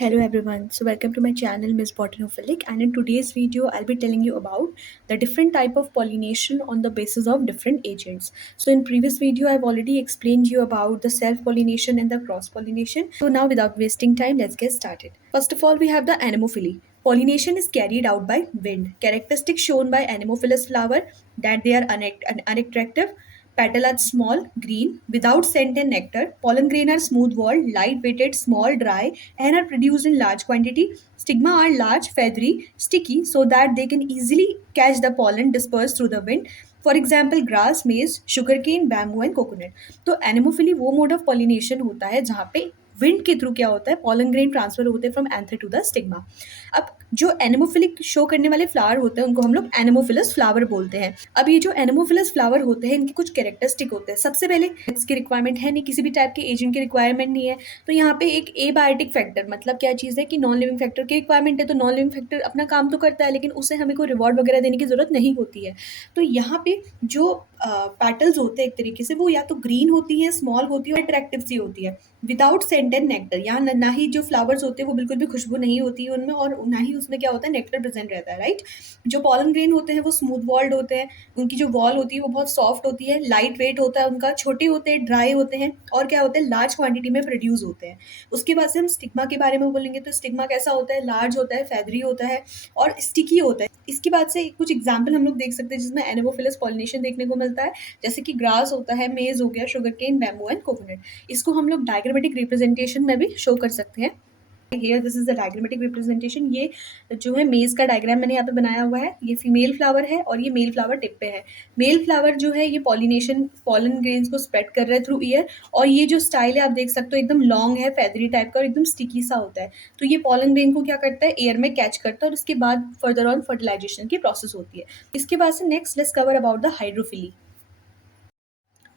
Hello everyone. So welcome to my channel Miss Botanophilic, and in today's video I'll be telling you about the different type of pollination on the basis of different agents. So in previous video I've already explained you about the self pollination and the cross pollination. So now without wasting time, let's get started. First of all, we have the anemophily. Pollination is carried out by wind. Characteristics shown by anemophilous flower that they are unattractive. Petal are small, green, without scent and nectar. Pollen grain are smooth-walled, light-weighted, small, dry, and are produced in large quantity. Stigma are large, feathery, sticky, so that they can easily catch the pollen dispersed through the wind. For example grass मेज sugarcane bamboo and coconut. तो anemophily वो mode of pollination होता है जहाँ पे wind के through क्या होता है, पॉलन ग्रेन ट्रांसफर होते हैं from anther to the stigma. अब जो एनिमोफिलिक शो करने वाले फ्लावर होते हैं उनको हम लोग एनिमोफिलस फ्लावर बोलते हैं. अब ये जो एनिमोफिलस फ्लावर होते हैं इनके कुछ कैरेक्टरिस्टिक होते हैं. सबसे पहले इसकी रिक्वायरमेंट है नहीं, किसी भी टाइप के एजेंट की रिक्वायरमेंट नहीं है. तो यहाँ पे एक एबायोटिक फैक्टर मतलब क्या चीज़ है कि नॉन लिविंग फैक्टर की रिक्वायरमेंट है. तो नॉन लिविंग फैक्टर अपना काम तो करता है लेकिन उसे हमें कोई रिवॉर्ड वगैरह देने की जरूरत नहीं होती है. तो यहाँ पे जो पैटल्स होते हैं एक तरीके से वो या तो ग्रीन होती हैं, स्मॉल होती है और अट्रैक्टिव सी होती है, विदाउट सेंट एंड नेक्टर. यहाँ ना ही जो फ्लावर्स होते हैं वो बिल्कुल भी खुशबू नहीं होती है उनमें, और ना ही उसमें क्या होता है, नेक्टर प्रेजेंट रहता है, राइट. जो पॉलन ग्रेन होते हैं वो स्मूथ वॉल्ड होते हैं, उनकी जो वॉल होती है वो बहुत सॉफ्ट होती है, लाइट वेट होता है उनका, छोटे होते हैं, ड्राई होते हैं, और क्या होते हैं, लार्ज क्वांटिटी में प्रोड्यूस होते हैं. उसके बाद से हम स्टिग्मा के बारे में बोलेंगे तो स्टिग्मा कैसा होता है, लार्ज होता है, फेदरी होता है और स्टिकी होता है. इसके बाद से कुछ एग्जाम्पल हम लोग देख सकते हैं जिसमें एनिमोफिलस पॉलिनेशन देखने को मिलता है, जैसे कि ग्रास होता है, मेज हो गया, sugar cane, bamboo and coconut. इसको हम लोग डायग्रामेटिक रिप्रेजेंटेशन में भी शो कर सकते हैं. Here this is the diagrammatic representation. ये जो है मेज का डायग्राम मैंने यहाँ पे बनाया हुआ है. ये फीमेल फ्लावर है और ये मेल फ्लावर टिप पे है. मेल फ्लावर जो है ये पॉलिनेशन पॉलन ग्रेन्स को स्प्रेड कर रहा है थ्रू ईयर, और ये जो स्टाइल है आप देख सकते हो एकदम लॉन्ग है, फेदरी टाइप का और एकदम स्टिकी सा होता है. तो ये पॉलन ग्रेन को क्या करता है, एयर में कैच करता है और उसके बाद फर्दर ऑन फर्टिलाइजेशन की प्रोसेस होती है. इसके बाद से next let's cover about the hydrophily.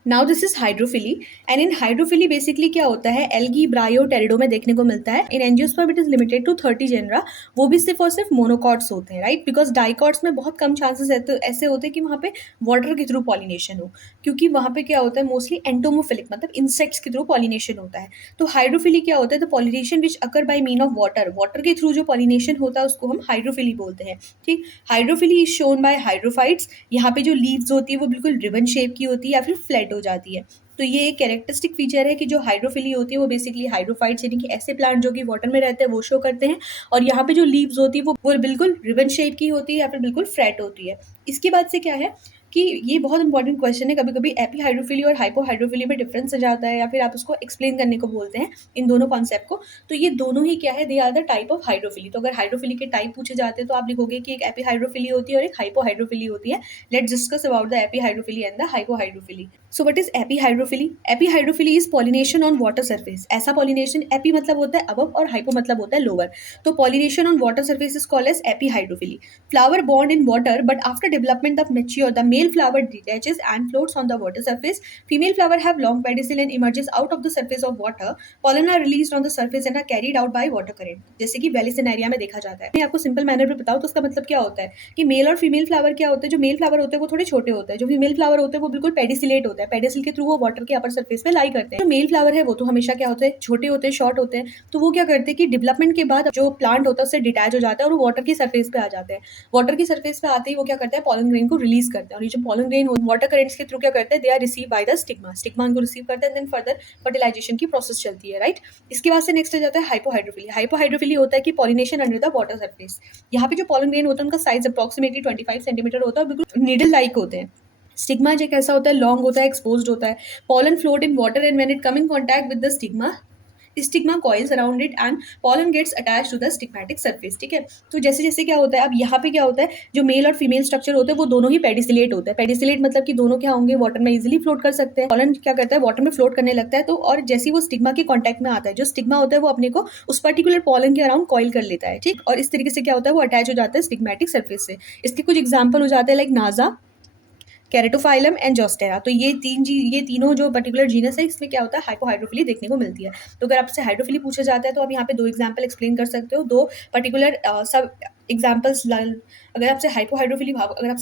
Now this is hydrophily. And in hydrophily basically क्या होता है, एल्गी, ब्रायो, टेरिडो में देखने को मिलता है. In angiosperm it is limited to 30 genera. वो भी सिर्फ और सिर्फ मोनोकॉट्स होते हैं, राइट, बिकॉज डाइकॉट्स में बहुत कम चांसेस ऐसे होते हैं कि वहाँ पे वाटर के थ्रू पॉलिनेशन हो, क्योंकि वहाँ पे क्या होता है मोस्टली एंटोमोफिलिक मतलब इंसेक्ट्स के थ्रू पॉलिनेशन होता है. तो हाइड्रोफिली क्या होता है, the pollination which occur by mean of water, water के थ्रू जो पॉलिनेशन होता है उसको हम हाइड्रोफिली बोलते हैं. ठीक. Hydrophily is shown by hydrophytes. यहाँ पे जो लीव्स होती है वो बिल्कुल रिबन शेप की होती है या फिर फ्लैट हो जाती है. तो ये एक कैरेक्टरिस्टिक फीचर है कि जो हाइड्रोफिली होती है वो बेसिकली हाइड्रोफाइट्स यानी कि ऐसे प्लांट जो कि वाटर में रहते हैं वो शो करते हैं, और यहाँ पे जो लीव्स होती है वो बिल्कुल रिबन शेप की होती है या फिर बिल्कुल फ्लैट होती है. इसके बाद से क्या है कि ये बहुत इंपॉर्टेंट क्वेश्चन है, कभी कभी एपी हाइड्रोफिली और हाइपो हाइड्रोफिली में डिफरेंस आ जाता है या फिर आप उसको एक्सप्लेन करने को बोलते हैं इन दोनों कॉन्सेप्ट को. तो ये दोनों ही क्या है, they are the type of hydrophily. तो अगर हाइड्रोफिली के टाइप पूछे जाते हैं तो आप लिखोगे कि एक एपी हाइड्रोफिली होती है और एक हाइपो हाइड्रोफिली होती है. Let's discuss about the AP hydrophily and the hypo hydrophily. So what is AP hydrophily? AP hydrophily is pollination on water surface. ऐसा पॉलिनेशन, एपी मतलब होता है अबव और हाइपो मतलब होता है लोअर. तो pollination on water surface is called as epihydrophily. Flower born in water but after development of mature the male flower detaches and floats on the water surface. Female flower have long pedicel and emerges out of the surface of water. Pollen are released on the surface and are carried out by water current. जैसे कि वेलिसन area में देखा जाता है. मैं आपको simple manner में बताऊं तो उसका मतलब क्या होता है कि मेल और फीमेल फ्लावर क्या होते हैं. जो मेल फ्लावर होते हैं वो थोड़े छोटे होते हैं, जो फीमेल फ्लावर होते हैं वो बिल्कुल पेडिसिलेट होता है. पेडिसिल के थ्रू वो वाटर के अपर सरफेस पे लाई करते हैं. जो मेल फ्लावर है वो तो हमेशा क्या होते हैं, छोटे होते हैं, शॉर्ट होते हैं. तो वो क्या करते हैं कि डेवलपमेंट के बाद जो प्लांट होता है उससे डिटैच हो जाता है और वो वाटर की सरफेस पे आ जाते हैं. वाटर की सरफेस पे आते ही वो क्या करते हैं, पॉलन ग्रेन को रिलीज करते हैं, और ये जो पॉलन ग्रेन वाटर करेंट्स के थ्रू क्या करते हैं, they are receive by the stigma. Stigma उनको रिसीव करते हैं, देन फर्दर फर्टिलाइजेशन की प्रोसेस चलती है, राइट. इसके बाद से नेक्स्ट आ जाता है हाइपोहाइड्रोफिली. हाइपोहाइड्रोफिली होता है कि pollination under the water surface. यहाँ पे जो पॉलन ग्रेन होता है उनका साइज अप्रोक्सीमेटली 25 सेंटीमीटर होता है, बिल्कुल नीडल लाइक होते हैं. स्टिग्मा जो कैसा होता है, लॉन्ग होता है, एक्सपोज्ड होता है. Pollen float in water and when it come in contact with the stigma, stigma coils around it and pollen gets attach to the stigmatic surface. ठीक है. तो जैसे जैसे क्या होता है, अब यहाँ पे क्या होता है, जो मेल और फीमेल स्ट्रक्चर होते हैं वो दोनों ही पेडिसिलेट होते हैं. पेडिसिलेट मतलब कि दोनों क्या होंगे, वाटर में इजीली फ्लोट कर सकते हैं. पॉलन क्या करता है, वाटर में फ्लोट करने लगता है. तो और जैसे ही वो स्टिग्मा के कॉन्टैक्ट में आता है, जो स्टिग्मा होता है वो अपने को उस पर्टिकुलर पॉलन के अराउंड कॉइल कर लेता है. ठीक. और इस तरीके से क्या होता है, वो अटैच हो जाता है स्टिग्मेटिक सरफेस से. इसके कुछ एग्जाम्पल हो जाते हैं लाइक नाजा, कैरेटोफाइलम एंड जोस्टेरा. तो ये तीनों जो पर्टिकुलर जीनस है इसमें क्या होता है, हाइपोहाइड्रोफिली देखने को मिलती है. तो अगर आपसे हाइड्रोफिली पूछा जाता है तो आप यहाँ पे दो एग्जाम्पल एक्सप्लेन कर सकते हो, दो पर्टिकुलर सब एग्जाम्पल्स. अगर आपसे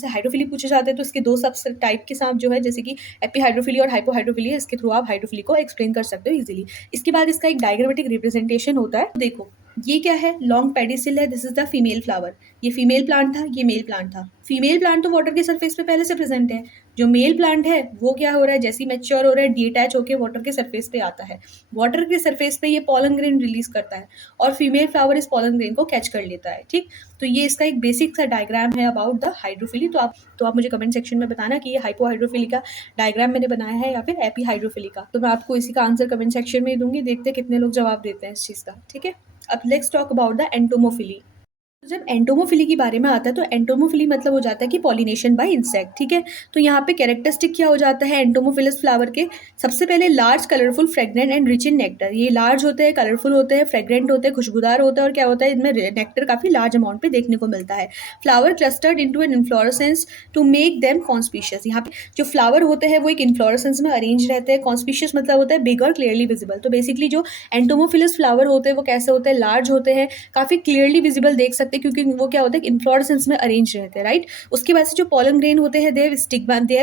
हाइड्रोफिली पूछे जाते हैं तो इसके दो सब टाइप के साथ जो है, जैसे कि एपी हाइड्रोफिली और हाइपोहाइड्रोफिली है, इसके थ्रू आप हाइड्रोफिली को एक्सप्लेन कर सकते हो इजीली. इसके बाद इसका एक डायग्रामेटिक रिप्रेजेंटेशन होता है. देखो ये क्या है, लॉन्ग पेडिसिल है, this is the female flower. ये फीमेल प्लांट था, ये मेल प्लांट था। फीमेल प्लांट तो वाटर के सरफेस पे पहले से प्रेजेंट है। जो मेल प्लांट है वो क्या हो रहा है, जैसे मैच्योर हो रहा है डिटैच होकर वाटर के सरफेस पे आता है। वाटर के सरफेस पे ये पॉलन ग्रेन रिलीज करता है और फीमेल फ्लावर इस पॉलन ग्रेन को कैच कर लेता है। ठीक, तो ये इसका एक बेसिक सा डायग्राम है अबाउट द हाइड्रोफिली। तो आप मुझे कमेंट सेक्शन में बताना कि ये हाइपोहाइड्रोफिली का डायग्राम मैंने बनाया है या फिर एपी हाइड्रोफिली का। तो मैं आपको इसी का आंसर कमेंट सेक्शन में ही दूंगी, देखते हैं कितने लोग जवाब देते हैं इस चीज़ का। ठीक है, अब let's talk about the entomophily. जब एंटोमोफिली के बारे में आता है तो एंटोमोफिली मतलब हो जाता है कि पॉलिनेशन बाय इंसेक्ट। ठीक है, तो यहाँ पे कैरेक्टरिस्टिक क्या हो जाता है एंटोमोफिलस फ्लावर के, सबसे पहले large colourful fragrant and rich in nectar. ये लार्ज होते हैं, कलरफुल होते हैं, फ्रेग्रेंट होते हैं, खुशबूदार होता है, और क्या होता है इनमें नेक्टर काफी लार्ज अमाउंट पे देखने को मिलता है। Flower clustered into an inflorescence to make them conspicuous. यहाँ पे जो फ्लावर होते हैं वो एक इन्फ्लोरेसेंस में अरेंज रहते हैं। कॉन्स्पीशियस मतलब होता है बिग और क्लियरली विजिबल। तो बेसिकली जो एंटोमोफिलस फ्लावर होते हैं वो कैसे होते हैं, लार्ज होते हैं, काफी क्लियरली विजिबल देख सकते हैं, क्योंकि वो क्या होता है इन्फ्लोरेसेंस में अरेंज रहते हैं। राइट, उसके बाद से जो पॉलन ग्रेन होते हैं they have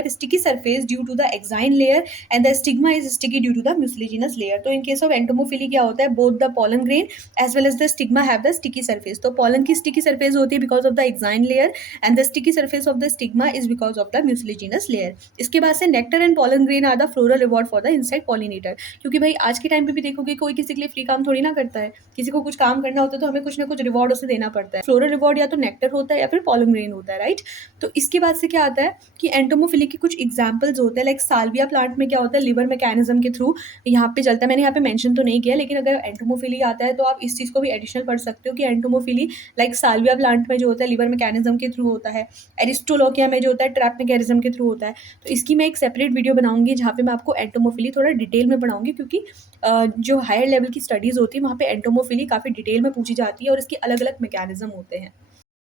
sticky surface due to the exine layer and the stigma is sticky due to the mucilaginous layer. तो इन केस ऑफ एंटोमोफिली क्या होता है, both the pollen grain as well as the stigma have the sticky surface. तो pollen की sticky surface होती है because of the exine layer and the sticky surface of the stigma is because of the mucilaginous layer. इसके बाद से nectar and pollen grain are the floral reward for the insect pollinator. क्योंकि भाई आज के time पे भी देखोगे कोई किसी के लिए फ्री काम थोड़ी ना करता है, किसी को कुछ काम करना होता है तो हमें कुछ ना कुछ रिवॉर्ड उसे देना पड़ता है। फ्लोरल रिवॉर्ड या तो नेक्टर होता है या फिर पॉलन ग्रेन होता है। राइट, तो इसके बाद से क्या आता है कि एंटोमोफिली के कुछ एग्जांपल्स होते हैं, लाइक साल्विया प्लांट में क्या होता है लिवर मैकेनिज्म के थ्रू यहाँ पे चलता है। मैंने यहाँ पे मेंशन तो नहीं किया, लेकिन अगर एंटोमोफिली आता है तो आप इस चीज़ को भी एडिशनल पढ़ सकते हो कि एंटोमोफिली लाइक साल्विया प्लांट में जो होता है लिवर मैकेनिज्म के थ्रू होता है, एरिस्टोलोकिया में जो होता है ट्रैप मैकेनिज्म के थ्रू होता है। तो इसकी मैं एक सेपरेट वीडियो बनाऊंगी जहाँ पे मैं आपको एंटोमोफिली थोड़ा डिटेल में पढ़ाऊंगी, क्योंकि जो हायर लेवल की स्टडीज़ होती है वहाँ पे एंटोमोफिली काफ़ी डिटेल में पूछी जाती है और इसके अलग अलग मैकेनिज्म होते हैं।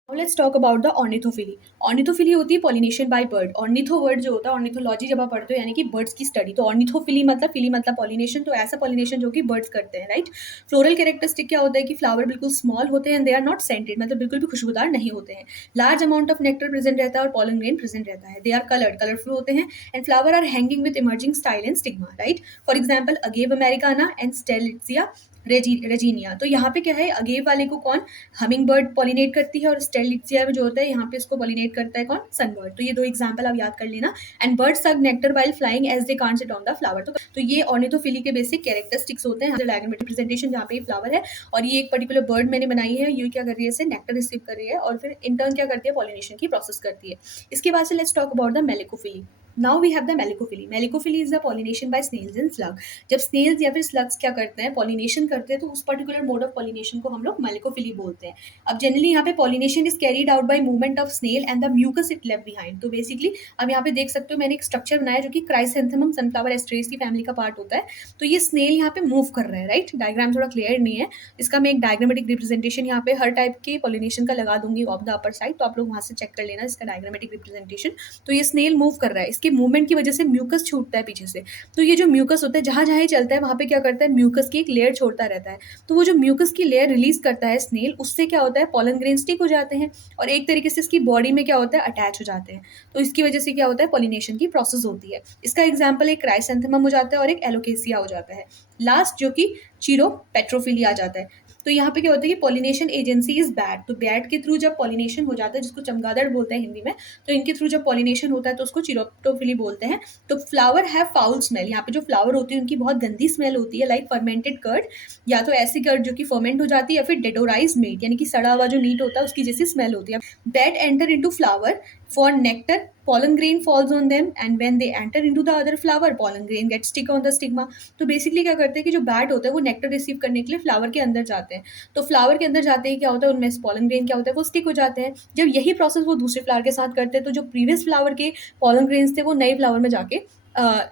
Now let's talk about the ornithophilie. Ornithophily होती है pollination by bird. Ornitho word जो होता है, ऑर्निथोलॉजी जब आप पढ़ते हो यानी कि बर्ड्स की स्टडी, तो ऑर्निथोफिली मतलब फिली मतलब पॉलिनेशन, तो ऐसा पॉलिनेशन जो कि बर्ड्स करते हैं। राइट, फ्लोरल कैरेक्टरिस्टिक क्या होता है कि फ्लावर बिल्कुल स्मॉल होते हैं, दे आर नॉट सेंटेड मतलब बिल्कुल भी खुशबूदार नहीं होते हैं। Large amount of nectar present रहता है और पॉलन ग्रेन प्रेजेंट रहता है। दे आर कलरफुल होते हैं and flower are hanging with emerging style and stigma. Right, for example agave americana and strelitzia reginae. तो यहाँ पे क्या है, अगेव वाले को कौन, हमिंग बर्ड पॉलिनेट करती है, और स्टेलिट्सिया जो होता है यहाँ पे इसको पॉलिनेट करता है कौन, सनबर्ड। तो ये दो एग्जांपल आप याद कर लेना। And bird suck nectar while flying as they can't sit on the flower. तो ये ऑर्निथोफिली के बेसिक कैरेक्टरिस्टिक्स होते हैं। डायग्रामेटिक रिप्रेजेंटेशन जहाँ पे ये फ्लावर है और ये एक पर्टिकुलर बर्ड मैंने बनाई है, ये क्या कर रही है, इसे नेक्टर रिसीव कर रही है और फिर इंटर्न क्या करती है, पॉलिनेशन की प्रोसेस करती है। इसके बाद से let's talk about the malacophily. Now we have the malacophily. Malacophily is the pollination by snails and slug. जब स्नेल्स या फिर स्लग्स क्या करते हैं, पॉलिनेशन करते हैं, तो उस पर्टिकुलर मोड ऑफ पॉलिनेशन को हम लोग मेलिकोफिली बोलते हैं। अब जनरली यहाँ पे pollination is carried out by movement of snail and the mucus it left behind. तो बेसिकली अब यहाँ पे देख सकते हो मैंने एक स्ट्रक्चर बनाया जो कि क्राइसेंथेमम सनफ्लावर एस्ट्रेस की फैमिली का पार्ट होता है। तो ये स्नेल यहाँ पे मूव कर रहा है। राइट, डायग्राम थोड़ा क्लियर नहीं है, इसका मैं एक डायग्रामेटिक रिप्रेजेंटेशन यहाँ पे हर टाइप के पॉलिनेशन का लगा दूंगी ऑफ द अपर साइड, तो आप लोग वहाँ से चेक कर लेना इसका डायग्रामेटिक रिप्रेजेंटेशन। तो ये स्नेल मूव कर रहा है, इसके मूवमेंट की वजह से म्यूकस छूटता है पीछे से। तो ये जो म्यूकस होता है जहाँ जहाँ ही चलता है वहाँ पे क्या करता है, म्यूकस की एक लेयर छोड़ता रहता है। तो वो जो म्यूकस की लेयर रिलीज करता है स्नेल, उससे क्या होता है, पॉलन ग्रेन स्टिक हो जाते हैं और एक तरीके से इसकी बॉडी में क्या होता है, अटैच हो जाते हैं। तो इसकी वजह से क्या होता है, पॉलिनेशन की प्रोसेस होती है। इसका एग्जाम्पल एक क्राइसेंथेमम हो जाता है और एक एलोकेसिया हो जाता है। लास्ट जो कि चीरो पेट्रोफिली आ जाता है। तो यहाँ पे क्या होता है कि पॉलिनेशन एजेंसी इज बैट। तो बैट के थ्रू जब पॉलिनेशन हो जाता है, जिसको चमगादड़ बोलते हैं हिंदी में, तो इनके थ्रू जब पॉलिनेशन होता है तो उसको चिरोप्टोफिली बोलते हैं। तो फ्लावर हैव फाउल स्मेल। यहाँ पे जो फ्लावर होती है उनकी बहुत गंदी स्मेल होती है, लाइक फर्मेंटेड कर्ड, या तो ऐसी कर्ड जो कि फर्मेंट हो जाती है या फिर डेडोराइज मीट यानी कि सड़ा हुआ जो मीट होता है उसकी जैसी स्मेल होती है। Bat enter into flower for nectar, pollen grain falls on them and when they enter into the other flower pollen grain gets stick on the stigma। तो बेसिकली क्या करते हैं कि जो बैट होते हैं वो नेक्टर रिसीव करने के लिए फ्लावर के अंदर जाते हैं। तो फ्लावर के अंदर जाते ही क्या होता है, उनमें pollen grain क्या होता है, वो स्टिक हो जाते हैं। जब यही प्रोसेस वो दूसरे फ्लावर के साथ करते हैं तो जो प्रीवियस फ्लावर के pollen grains थे वो नए फ्लावर में जाके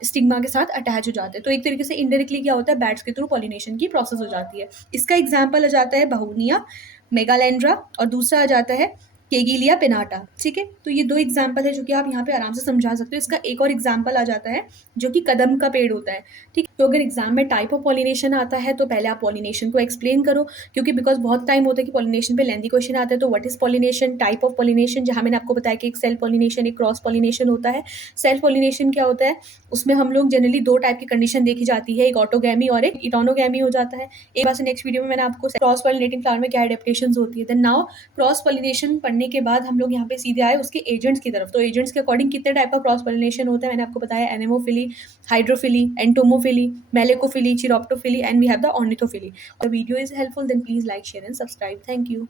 स्टिग्मा के साथ अटैच हो जाते हैं। तो एक तरीके से इनडायरेक्टली क्या होता है, बैट्स के थ्रू पॉलिनेशन की प्रोसेस हो जाती है। इसका एग्जाम्पल आ जाता है बहुनिया, मेगालेंड्रा, और दूसरा आ जाता है केगिलिया पेनाटा। ठीक है, तो ये दो एग्जाम्पल है जो कि आप यहाँ पे आराम से समझा सकते हो। इसका एक और एग्जाम्पल आ जाता है जो कि कदम का पेड़ होता है। ठीक, तो अगर एग्जाम में टाइप ऑफ पॉलिनेशन आता है तो पहले आप पॉलिनेशन को एक्सप्लेन करो, क्योंकि बिकॉज बहुत टाइम होता है कि पॉलिनेशन पे लेंदी क्वेश्चन आता है। तो what is pollination, type of pollination, जहाँ मैंने आपको बताया कि एक सेल्फ पॉलिनेशन, एक क्रॉस पॉलिनेशन होता है। सेल्फ पॉलिनेशन क्या होता है, उसमें हम लोग जनरली दो टाइप की कंडीशन देखी जाती है, एक ऑटोगैमी और एक इटोनोगैमी हो जाता है। एक बार से नेक्स्ट वीडियो में मैंने आपको क्रॉस पॉलिनेटिंग फ्लावर में क्या एडेप्टेशन होती है। देन नाउ क्रॉस पॉलिनेशन पढ़ने के बाद हम लोग यहाँ पे सीधे आए उसके एजेंट्स की तरफ। तो एजेंट्स के अकॉर्डिंग कितने टाइप का क्रॉस पॉलिनेशन होता है मैंने आपको बताया, एनेमोफिली, hydrophily, entomophily, malecophily, chiroptophily, and we have the ornithophily. If the video is helpful, then please like, share, and subscribe. Thank you.